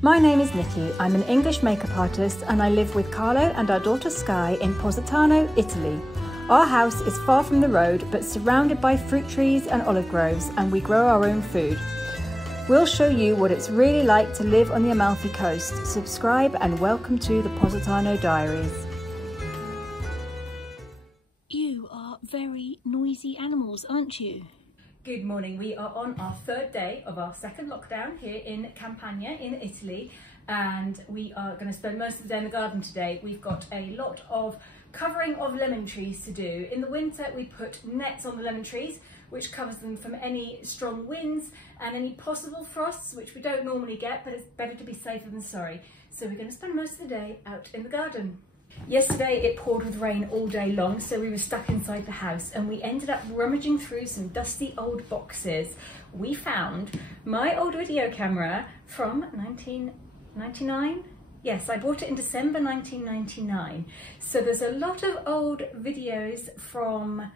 My name is Nicki. I'm an English makeup artist and I live with Carlo and our daughter Skye in Positano, Italy. Our house is far from the road but surrounded by fruit trees and olive groves, and we grow our own food. We'll show you what it's really like to live on the Amalfi Coast. Subscribe and welcome to the Positano Diaries. You are very noisy animals, aren't you? Good morning. We are on our third day of our second lockdown here in Campania in Italy, and we are going to spend most of the day in the garden today. We've got a lot of covering of lemon trees to do. In the winter we put nets on the lemon trees which covers them from any strong winds and any possible frosts, which we don't normally get, but it's better to be safer than sorry. So we're going to spend most of the day out in the garden. Yesterday it poured with rain all day long, so we were stuck inside the house and we ended up rummaging through some dusty old boxes. We found my old video camera from 1999. Yes, I bought it in December 1999. So there's a lot of old videos from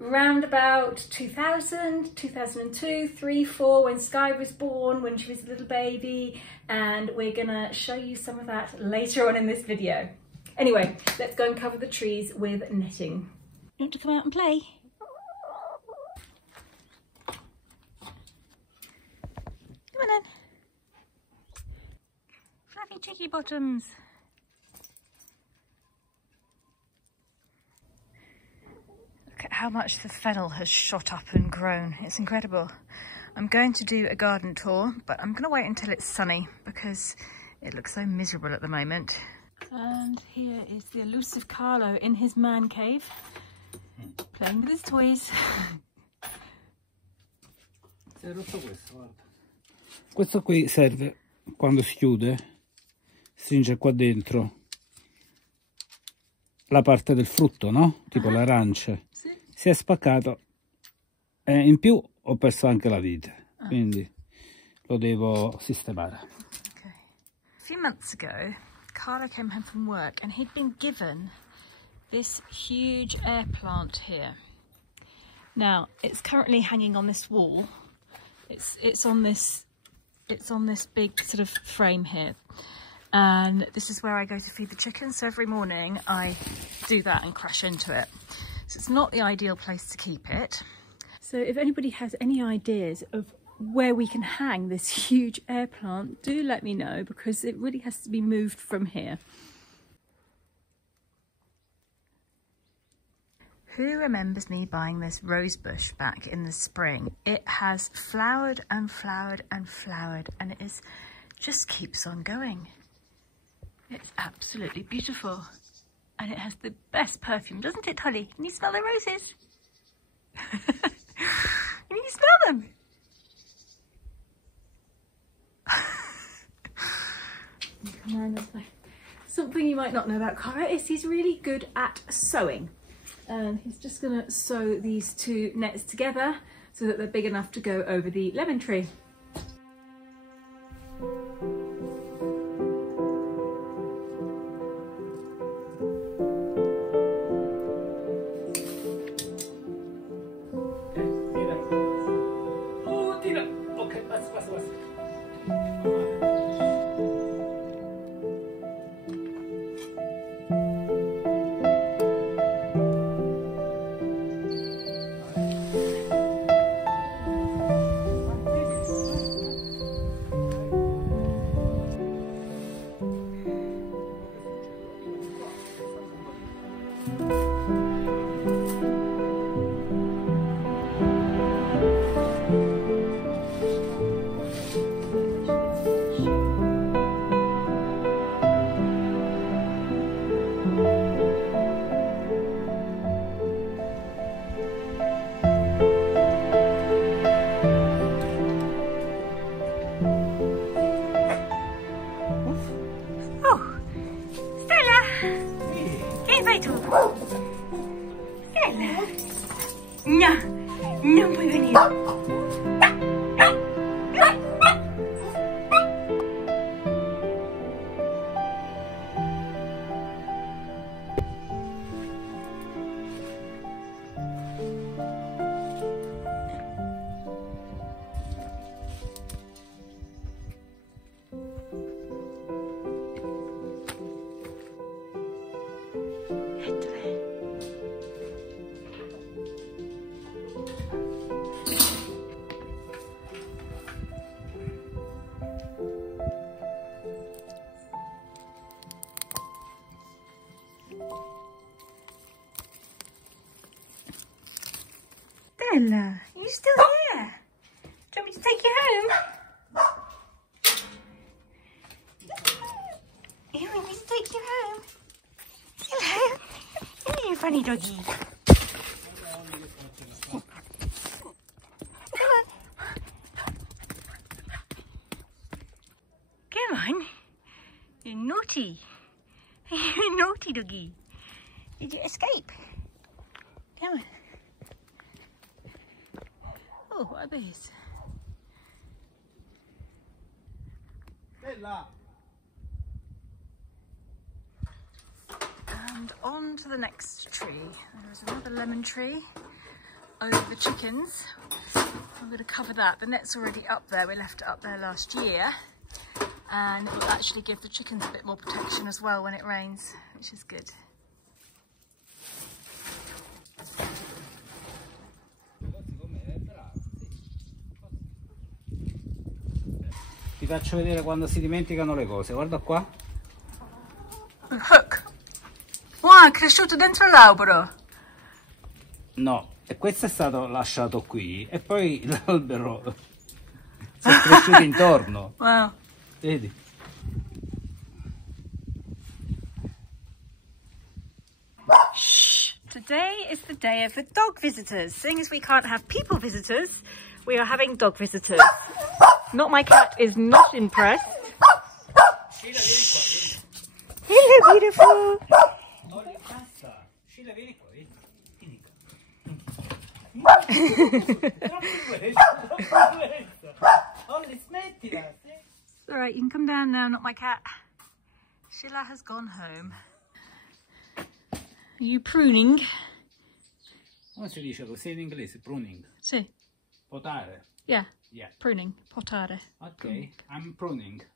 round about 2000, 2002, 3, 4, when Skye was born, when she was a little baby, and we're gonna show you some of that later on in this video. Anyway, let's go and cover the trees with netting. You want to come out and play? Come on then. Fluffy chicky bottoms. Look at how much the fennel has shot up and grown. It's incredible. I'm going to do a garden tour, but I'm going to wait until it's sunny because it looks so miserable at the moment. And here is the elusive Carlo in his man cave, playing with his toys. Si è rotto questo, guarda. Questo qui serve quando si chiude, stringe qua dentro la parte del frutto, no? Tipo l'arancia. Sì. Si è spaccato e in più ho perso anche la vite, quindi lo devo sistemare. Okay. A few months ago, Carlo came home from work and he'd been given this huge air plant here. Now it's currently hanging on this wall. It's on this big sort of frame here, and this is where I go to feed the chickens. So every morning I do that and crash into it. So it's not the ideal place to keep it. So if anybody has any ideas of where we can hang this huge air plant, do let me know, because it really has to be moved from here. Who remembers me buying this rose bush back in the spring? It has flowered and flowered and flowered, and it just keeps on going. It's absolutely beautiful, and it has the best perfume, doesn't it, Holly? Can you smell the roses? Can you smell them? Come around this way. Something you might not know about Carlo is he's really good at sewing. And he's just going to sew these two nets together so that they're big enough to go over the lemon tree. No, no puoi venire. funny doggy. Come on. You're naughty. You're a naughty doggy. Did you escape? Come on. Oh, what are these? And on to the next tree. There's another lemon tree over the chickens. I'm going to cover that. The net's already up there. We left it up there last year. And it will actually give the chickens a bit more protection as well when it rains, which is good. Ti faccio vedere quando si dimenticano le cose, guarda qua. Un hook. Wow, è cresciuto dentro l'albero. No, e questo è stato lasciato qui e poi l'albero si è cresciuto intorno. Wow. Vedi? Today is the day of the dog visitors. Seeing as we can't have people visitors, we are having dog visitors. Not my cat is not impressed. Hello, beautiful. All right, you can come down now, not my cat. Sheila has gone home. Are you pruning? Come si dice così in inglese? Pruning. Sì. Potare. Yeah. Yeah. Pruning. Potare. Ok, I'm pruning.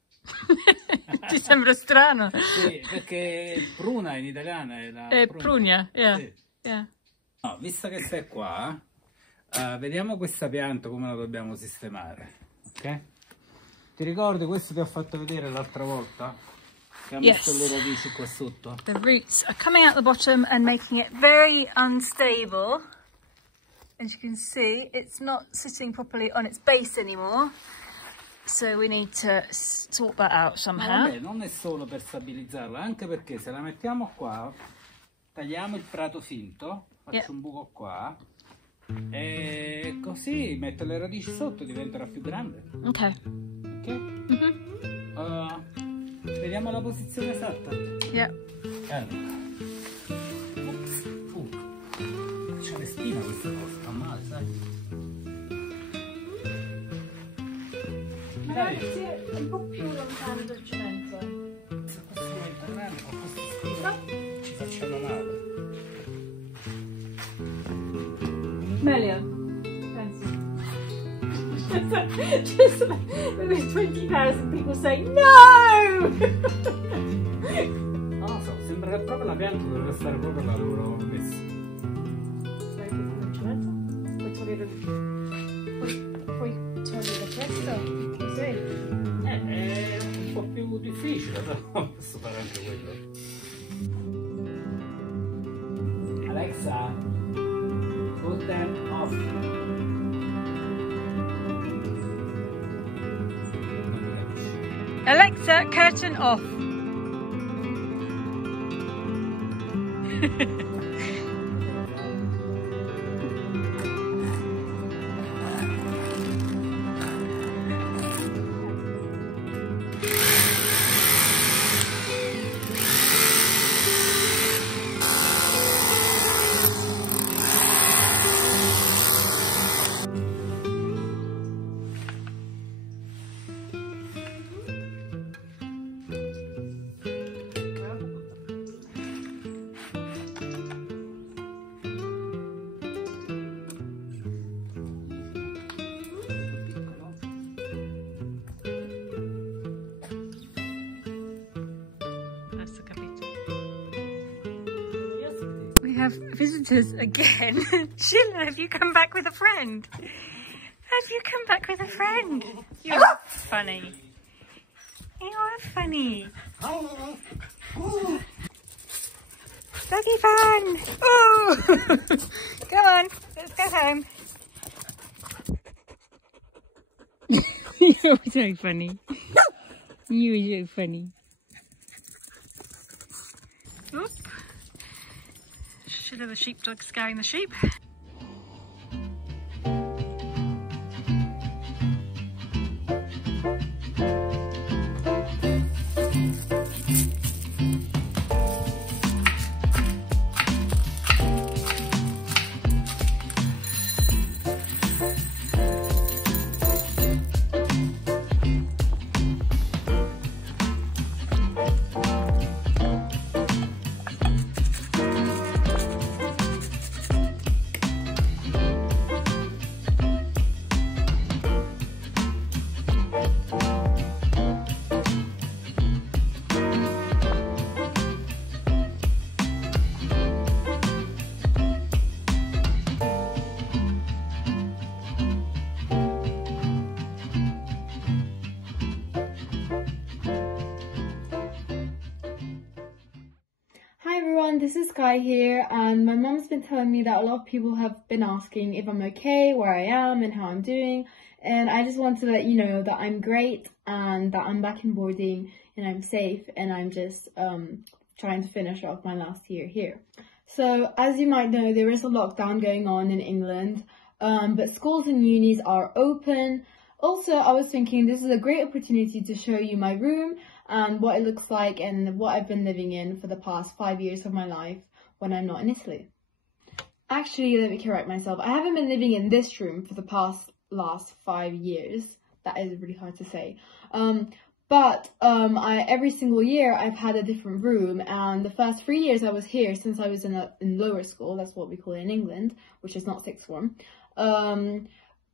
Ti sembra strano? Sì, perché pruna in italiano è la prugna, yeah. Sì. Yeah. No, visto che sei qua, vediamo questa pianta come la dobbiamo sistemare, ok? Ti ricordi questo ti ho fatto vedere l'altra volta? Che ha messo le radici qua sotto? The roots are coming out the bottom and making it very unstable. As you can see, it's not sitting properly on its base anymore. So we need to sort that out somehow. Ma vabbè, non è solo per stabilizzarla, anche perché se la mettiamo qua, tagliamo il prato finto, faccio un buco qua, e così metto le radici sotto, diventerà più grande. Ok. Ok? Vediamo la posizione esatta. Yeah. Allora. C'è le spine questa cosa, fa male, sai? Magari un po' più lontano dal cemento. Se questo diventa grande con questa spina ci facciamo male. Meglio. Penso. Just maybe 20,000 people say no! Non lo so, sembra che proprio la pianta dovrebbe stare proprio là dove l'ho messa. Puoi togliere questo, così. È un po' più difficile, però posso fare anche quello. Alexa, put them off. Alexa, curtain off. We have visitors again. Sheila, have you come back with a friend? Have you come back with a friend? You're funny. You are funny. Doggy fun! Oh! Come on, let's go home. You're so funny. You're so funny. Oop. Should have the sheepdog scaring the sheep. This is Skye here, and my mom's been telling me that a lot of people have been asking if I'm okay, where I am and how I'm doing, and I just want to let you know that I'm great and that I'm back in boarding and I'm safe, and I'm just trying to finish off my last year here. So as you might know, there is a lockdown going on in England, but schools and unis are open. Also, I was thinking this is a great opportunity to show you my room and what it looks like and what I've been living in for the past 5 years of my life when I'm not in Italy. Actually, let me correct myself. I haven't been living in this room for the last 5 years. That is really hard to say. But every single year I've had a different room, and the first 3 years I was here, since I was in lower school, that's what we call it in England, which is not sixth form.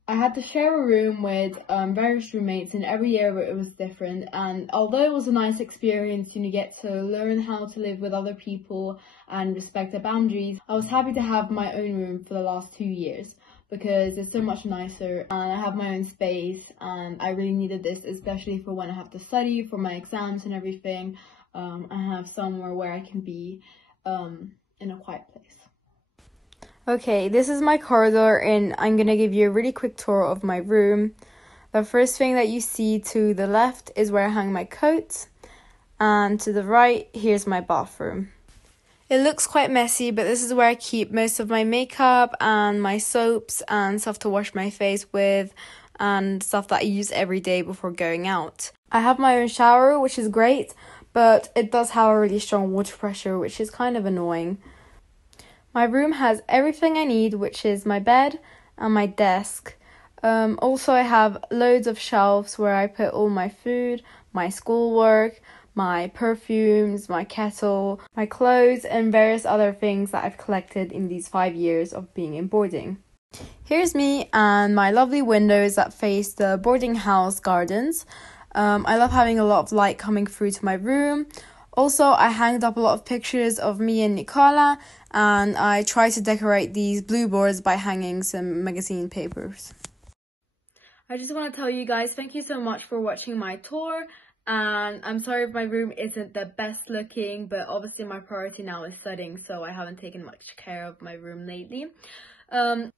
I had to share a room with various roommates, and every year it was different. And although it was a nice experience, you get to learn how to live with other people and respect their boundaries, I was happy to have my own room for the last 2 years because it's so much nicer and I have my own space, and I really needed this, especially for when I have to study for my exams and everything. I have somewhere where I can be in a quiet place. Okay, this is my corridor, and I'm gonna give you a really quick tour of my room. The first thing that you see to the left is where I hang my coat, and to the right, here's my bathroom. It looks quite messy, but this is where I keep most of my makeup and my soaps and stuff to wash my face with and stuff that I use every day before going out. I have my own shower, which is great, but it does have a really strong water pressure, which is kind of annoying. My room has everything I need, which is my bed and my desk. Also, I have loads of shelves where I put all my food, my schoolwork, my perfumes, my kettle, my clothes, and various other things that I've collected in these 5 years of being in boarding. Here's me and my lovely windows that face the boarding house gardens. I love having a lot of light coming through to my room. Also, I hanged up a lot of pictures of me and Nicola, and I tried to decorate these blue boards by hanging some magazine papers. I just want to tell you guys, thank you so much for watching my tour, and I'm sorry if my room isn't the best looking, but obviously my priority now is studying, so I haven't taken much care of my room lately.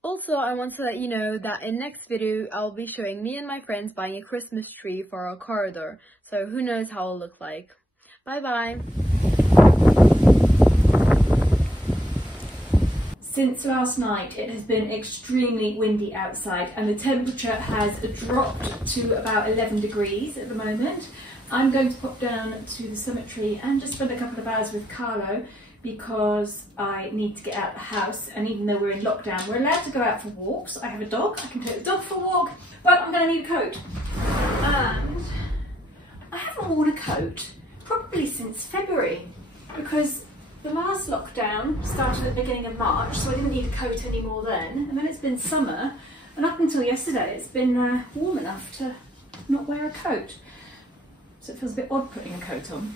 Also, I want to let you know that in next video, I'll be showing me and my friends buying a Christmas tree for our corridor, so who knows how it'll look like. Bye bye. Since last night, it has been extremely windy outside and the temperature has dropped to about 11 degrees at the moment. I'm going to pop down to the cemetery and just spend a couple of hours with Carlo because I need to get out of the house, and even though we're in lockdown, we're allowed to go out for walks. I have a dog, I can take the dog for a walk, but I'm going to need a coat. And I haven't worn a coat probably since February because the last lockdown started at the beginning of March, so I didn't need a coat anymore then, and then it's been summer, and up until yesterday it's been warm enough to not wear a coat, so it feels a bit odd putting a coat on.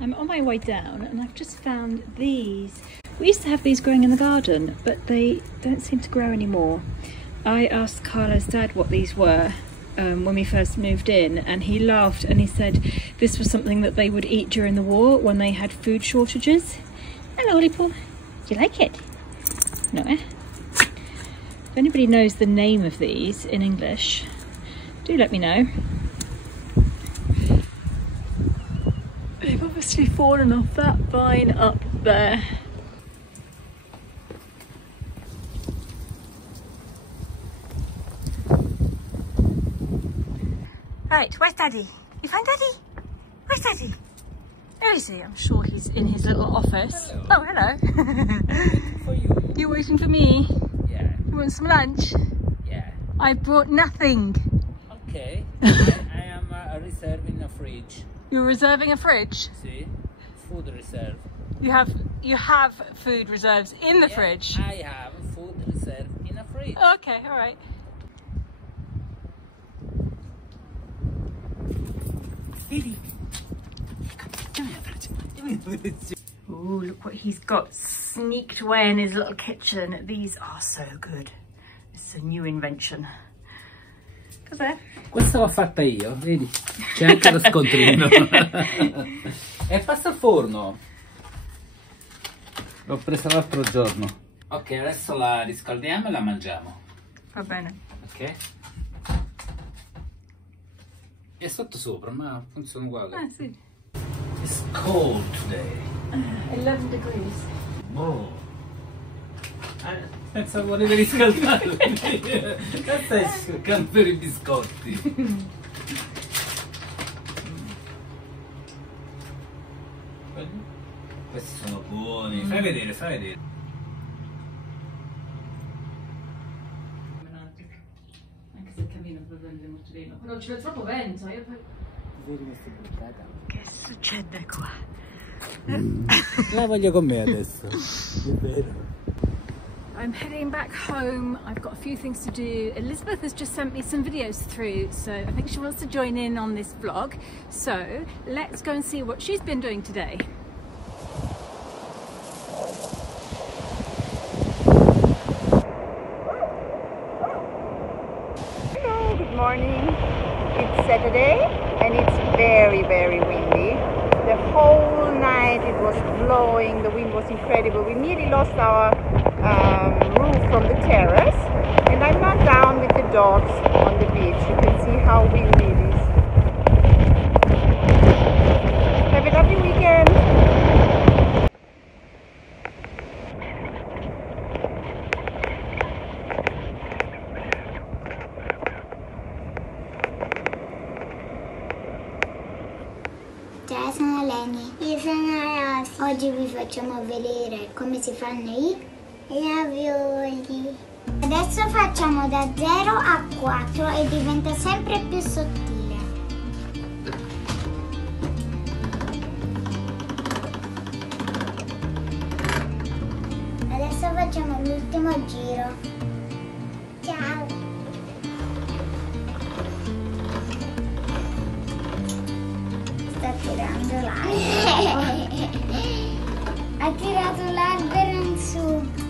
I'm on my way down and I've just found these. We used to have these growing in the garden, but they don't seem to grow anymore. I asked Carlo's dad what these were, when we first moved in, and he laughed and he said this was something that they would eat during the war when they had food shortages. Hello, Lipo. Do you like it? No, eh? If anybody knows the name of these in English, do let me know. They've obviously fallen off that vine up there. Right, where's Daddy? You find Daddy? Where's Daddy? Where is he? I'm sure he's in his little office. Hello. Oh, hello. For you. You waiting for me? Yeah. You want some lunch? Yeah. I brought nothing. Okay. I am reserving a fridge. You're reserving a fridge? See? Food reserve. You have food reserves in the fridge? I have food reserve in a fridge. Okay, alright. Baby. Ooh, look what he's got sneaked away in his little kitchen. These are so good. It's a new invention. Cos'è? Questa l'ho fatta io, vedi? C'è anche lo scontrino. E passa al forno. L'ho presa l'altro giorno. Ok, adesso la riscaldiamo e la mangiamo. Va bene. Ok? E sotto sopra, ma funziona uguale. Ah, sì. It's cold today. 11 degrees. Oh. Pensavo volevi riscaldarlo. Stai cercando per i biscotti. Questi sono buoni. Fai vedere, fai vedere. Anche se cammino per prendere motorino. Però c'è troppo vento, io poi... Che succede qua? La voglio con me adesso. È vero. I'm heading back home. I've got a few things to do. Elisabeth has just sent me some videos through, so I think she wants to join in on this vlog. So let's go and see what she's been doing today. Hello, good morning. It's Saturday and it's very, very windy. The whole night it was blowing, the wind was incredible. We nearly lost our roof from the terrace, and I'm now down with the dogs on the beach. You can see how windy it is. Have a lovely weekend. Ciao, sono Leni. Io sono Rosy. Oggi vi facciamo vedere come si fanno i ravioli. Adesso facciamo da 0 a 4 e diventa sempre più sottile. Adesso facciamo l'ultimo giro. Ciao! Sta tirando l'albero. Ha tirato l'albero in su.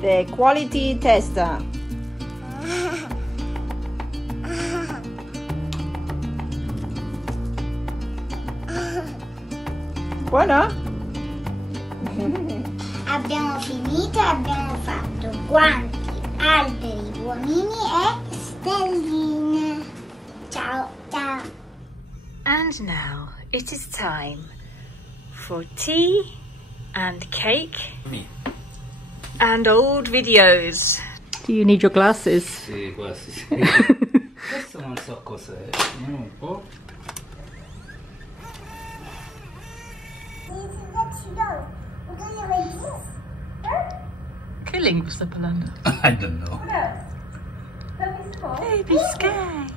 The quality tester. Buona? Abbiamo finito, abbiamo fatto guanti, alberi, buonini e stelline. Ciao, ciao. And now it is time for tea and cake Me. and old videos. Do you need your glasses? Sì, quasi sì. Questo non so cos'è. Vediamo un po'. Che lingua sta parlando? I don't know. Baby Skye.